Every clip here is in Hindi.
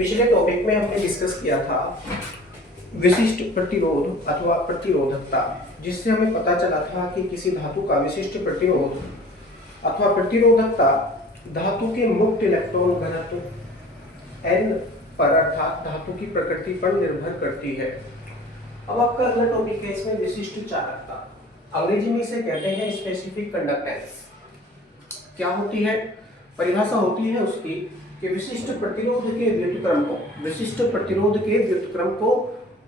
पिछले टॉपिक में हमने डिस्कस किया था विशिष्ट प्रतिरोध अथवा प्रतिरोधकता, जिससे हमें पता चला था कि किसी धातु का विशिष्ट प्रतिरोध अथवा प्रतिरोधकता धातु के मुक्त इलेक्ट्रॉन घनत्व n पर अर्थात धातु की प्रकृति पर निर्भर करती है। अब आपका अगला टॉपिक है इसमें विशिष्ट चालकता। अंग्रेजी में इसे कहते हैं स्पेसिफिक कंडक्टेंस। क्या होती है? परिभाषा होती है उसकी कि विशिष्ट प्रतिरोध के व्युत्क्रम को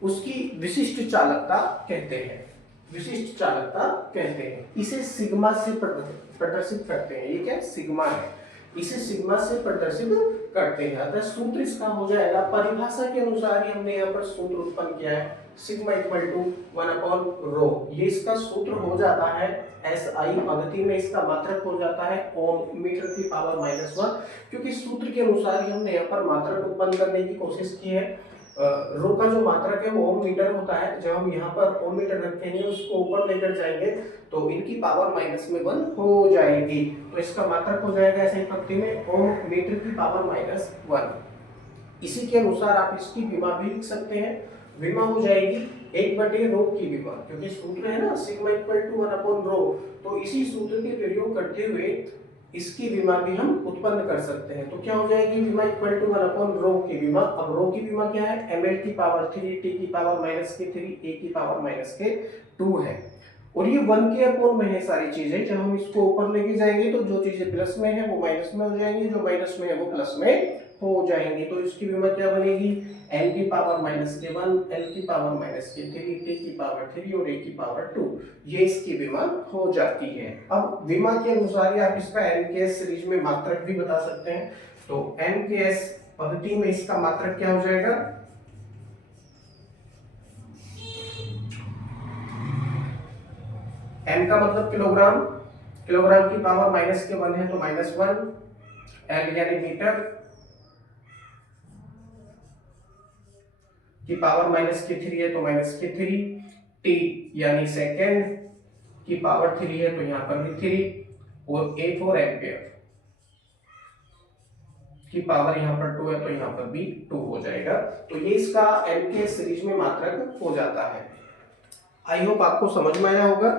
उसकी विशिष्ट चालकता कहते हैं। विशिष्ट चालकता कहते हैं। इसे सिग्मा से प्रदर्शित करते हैं। ये क्या सिग्मा है, इसे सिग्मा से प्रदर्शित करते हैं। अतः सूत्र इसका हो जाएगा, परिभाषा के अनुसार ही हमने यहाँ पर सूत्र उत्पन्न किया है, सिग्मा इक्वल टू 1/ρ। ये इसका सूत्र हो जाता है SI, पद्धति में इसका मात्रक हो जाता है ओम मीटर की पावर -1, क्योंकि सूत्र के अनुसार ही हमने यहाँ पर मात्रक उत्पन्न करने की कोशिश की है। रो का जो मात्रक है वो ओम मीटर होता है। जब हम यहाँ पर ओम मीटर रखेंगे, उसको ऊपर लेकर जाएंगे तो इनकी पावर -1 हो जाएगी, तो इसका मात्रक हो जाएगा ऐसे पंक्ति में ओम मीटर की पावर -1। इसी के अनुसार आप इसकी विमा भी लिख सकते हैं। विमा हो जाएगी 1/ρ की विमा, क्योंकि सूत्र है ना सिग्मा इक्वल टू 1/ρ, तो इसी सूत्र के प्रयोग करते हुए इसकी विमा भी हम उत्पन्न कर सकते हैं। तो क्या हो जाएगी? विमा इक्वल टू 1/ρ की विमा। अब रो की विमा क्या है? ml की पावर 3, t की पावर -3, a की पावर -2 है। और ये 1 के अपॉन में है सारी चीजें। जब हम इसको ऊपर लेके जाएंगे तो जो चीजें प्लस में है वो माइनस में हो जाएंगी, जो माइनस में है वो प्लस में हो जाएंगी। तो इसकी विमा क्या बनेगी? n की पावर -1, l की पावर -3, t की पावर 3 और a की पावर 2। ये इसकी विमा हो जाती है। अब विमा के अनुसार ही आप इसका NKS सीरीज में मात्रक भी बता सकते हैं। तो NKS पद्धति में इसका मात्रक क्या हो जाएगा? n का मतलब किलोग्राम, किलोग्राम की पावर -1 है तो -1, l यानी मीटर की पावर -3 है तो -3, t यानी सेकेंड की पावर 3 है तो यहाँ पर भी 3, और a फॉर एम्पियर की पावर यहाँ पर 2 है तो यहाँ पर भी 2 हो जाएगा। तो ये इसका NKS सीरीज में मात्रक हो जाता है। आई होप आपको समझ में आया होगा।